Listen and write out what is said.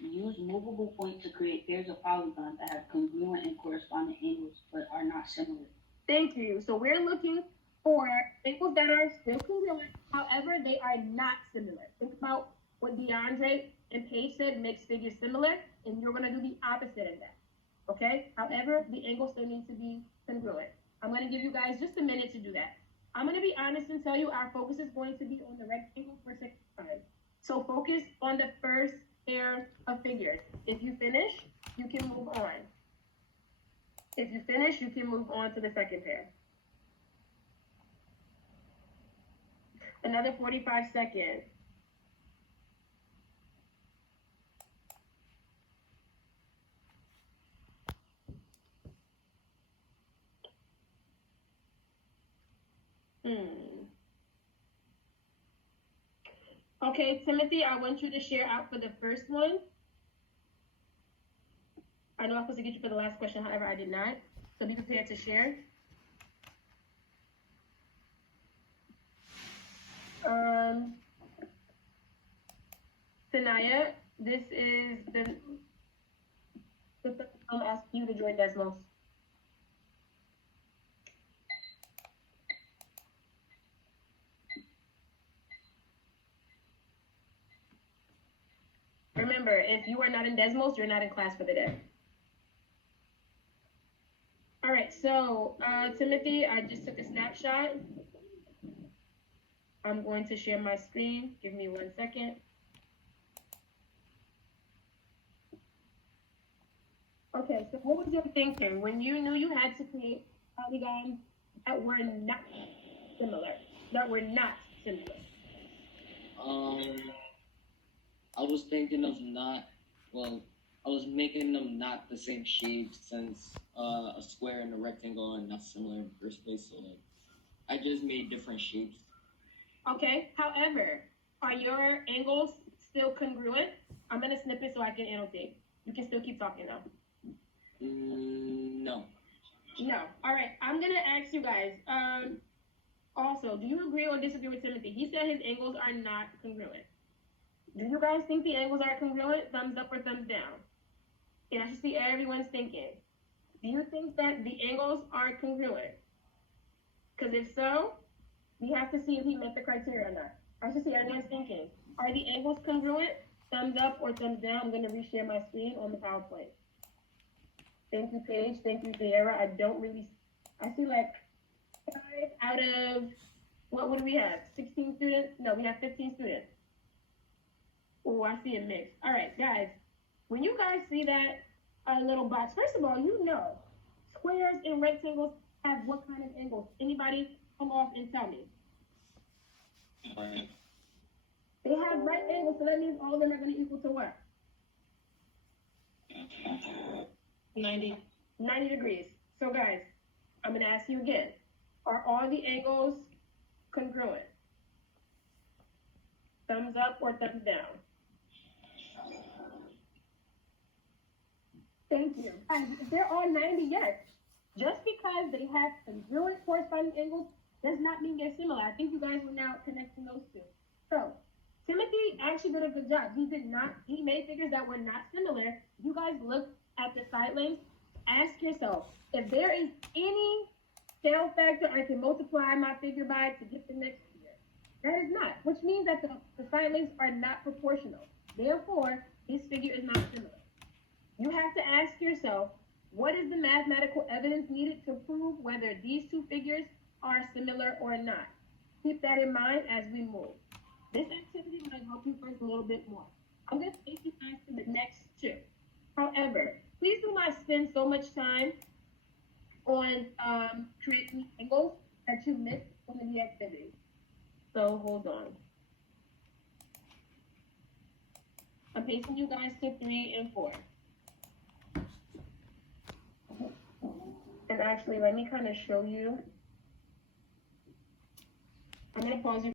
Use movable point to create pairs of polygons that have congruent and corresponding angles but are not similar. Thank you. So we're looking for angles that are still congruent, however, they are not similar. Think about what DeAndre and Paige said makes figures similar, and you're going to do the opposite of that. Okay? However, the angle still needs to be congruent. I'm going to give you guys just a minute to do that. I'm going to be honest and tell you our focus is going to be on the rectangle for 6 times. So focus on the first pair of figures. If you finish, you can move on. If you finish, you can move on to the second pair. Another 45 seconds. Okay, Timothy, I want you to share out for the first one. I know I was supposed to get you for the last question, however, I did not. So be prepared to share. Sanaya, this is the I'm asking you to join Desmos. Remember, if you are not in Desmos, you're not in class for the day. All right, so Timothy, I just took a snapshot. I'm going to share my screen. Give me 1 second. Okay, so what was your thinking when you knew you had to create polygons that were not similar? I was thinking of I was making them not the same shape since a square and a rectangle are not similar in the first place. So I just made different shapes. Okay, however, are your angles still congruent? I'm going to snip it so I can annotate. You can still keep talking now. No. No. All right, I'm going to ask you guys. Also, do you agree or disagree with Timothy? He said his angles are not congruent. Do you guys think the angles are congruent? Thumbs up or thumbs down? And I should see everyone's thinking. Do you think that the angles are congruent? Because if so, we have to see if he met the criteria or not. I should see everyone's thinking. Are the angles congruent? Thumbs up or thumbs down? I'm going to reshare my screen on the PowerPoint. Thank you, Paige. Thank you, Sierra. I see like 5 out of, what do we have? 16 students? No, we have 15 students. Oh, I see a mix. All right, guys. When you guys see that little box, first of all, you know, squares and rectangles have what kind of angles? Anybody come off and tell me? Right. They have right angles, so that means all of them are going to equal to what? 90. 90 degrees. So guys, I'm going to ask you again. Are all the angles congruent? Thumbs up or thumbs down? Thank you. If they're all 90, yes. Just because they have congruent corresponding angles does not mean they're similar. I think you guys are now connecting those two. So Timothy actually did a good job. He made figures that were not similar. You guys look at the side lengths. Ask yourself, if there is any scale factor I can multiply my figure by to get the next figure. That is not, which means that the side lengths are not proportional. Therefore, this figure is not similar. You have to ask yourself, what is the mathematical evidence needed to prove whether these two figures are similar or not? Keep that in mind as we move. This activity might help you first a little bit more. I'm going to take you guys to the next two. However, please do not spend so much time on creating angles that you miss one of the activities. So hold on. I'm pacing you guys to 3 and 4. And actually, let me kind of show you. I'm going to pause you.